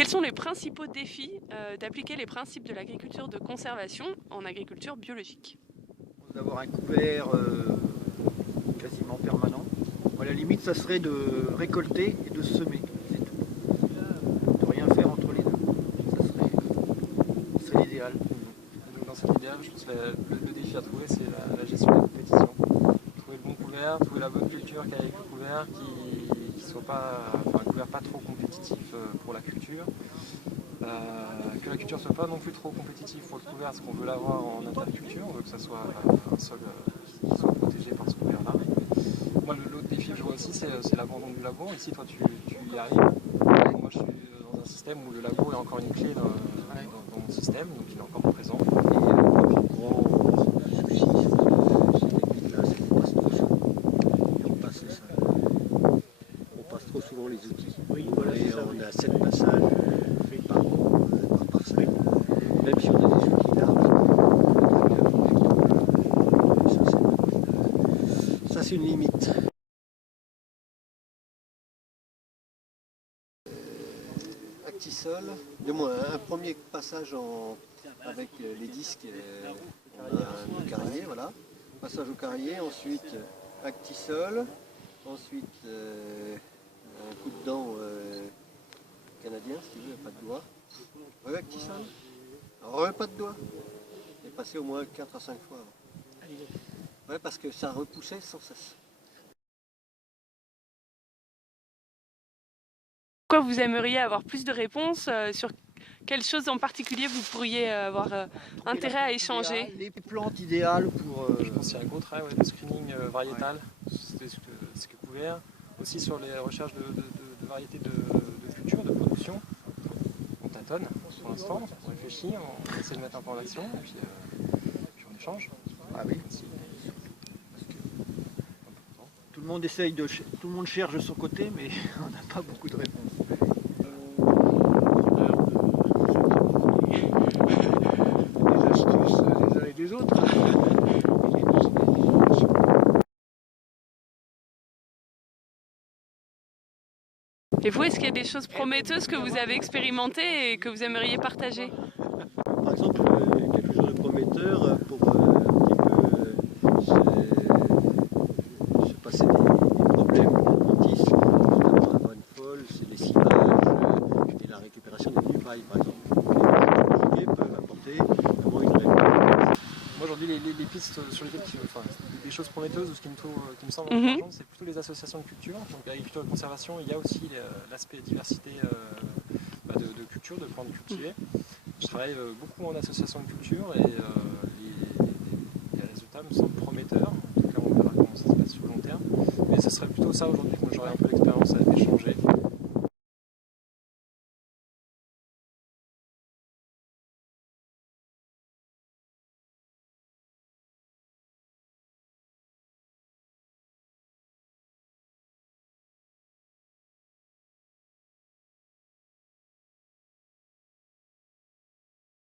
Quels sont les principaux défis d'appliquer les principes de l'agriculture de conservation en agriculture biologique? D'avoir un couvert quasiment permanent. Moi, la limite, ça serait de récolter et de semer, c'est tout. De rien faire entre les deux. Ça serait l'idéal. Donc dans cet idéal, je pense que le défi à trouver, c'est la gestion des compétitions. Trouver le bon couvert, trouver la bonne culture qui avec le couvert, qui soit pas, enfin, un couvert pas trop compétitif pour la culture. Que la culture soit pas non plus trop compétitive pour le couvert, parce qu'on veut l'avoir en interculture, on veut que ça soit un sol qui soit protégé par ce couvert-là. Moi, l'autre défi que je vois aussi, c'est l'abandon du labour. Ici, toi, tu y arrives. Moi, je suis dans un système où le labour est encore une clé dans mon système, donc il est encore présent. Le plus grand souci, ces techniques-là, c'est qu'on passe trop souvent. Et on passe trop souvent les outils. Oui, voilà, et on a 7 passages par parcelle. Même si on a des outils larges, ça c'est une limite. Actisol, de moins un premier passage avec les disques, on a le carrier, voilà. Passage au carrier, ensuite Actisol, ensuite un coup de dent canadien, si tu veux, pas de doigt. Actisol, pas de doigt. J'ai passé au moins 4 à 5 fois avant. Ouais, parce que ça repoussait sans cesse. Pourquoi vous aimeriez avoir plus de réponses sur quelles choses en particulier vous pourriez avoir intérêt à échanger? Les plantes idéales pour... Je pense qu'il y a un gros travail de screening variétal, ce que couvert. Aussi sur les recherches de variétés de culture, de production. On tâtonne pour l'instant, on réfléchit, on essaie de mettre un peu en action, et puis on échange. Ah oui. Tout le monde essaye tout le monde cherche de son côté, mais on n'a pas beaucoup de réponses. Les astuces des uns et des autres. Et vous, est-ce qu'il y a des choses prometteuses que vous avez expérimentées et que vous aimeriez partager? Par exemple, quelque chose de prometteur pour un petit peu se passer des problèmes d'apprentissage, notamment à bonne folle, c'est les cimages et la récupération des nupailles, par exemple. Les peuvent apporter vraiment une réponse. Moi aujourd'hui les pistes sur lesquelles des choses prometteuses ou ce qui me semble important, c'est plutôt les associations de culture. Donc l'agriculture de conservation, il y a aussi l'aspect diversité de culture, de plantes cultivées. Je travaille beaucoup en association de culture et les résultats me semblent prometteurs. En tout cas on verra comment ça se passe sur le long terme. Mais ce serait plutôt ça aujourd'hui que moi j'aurais un peu l'expérience à échanger.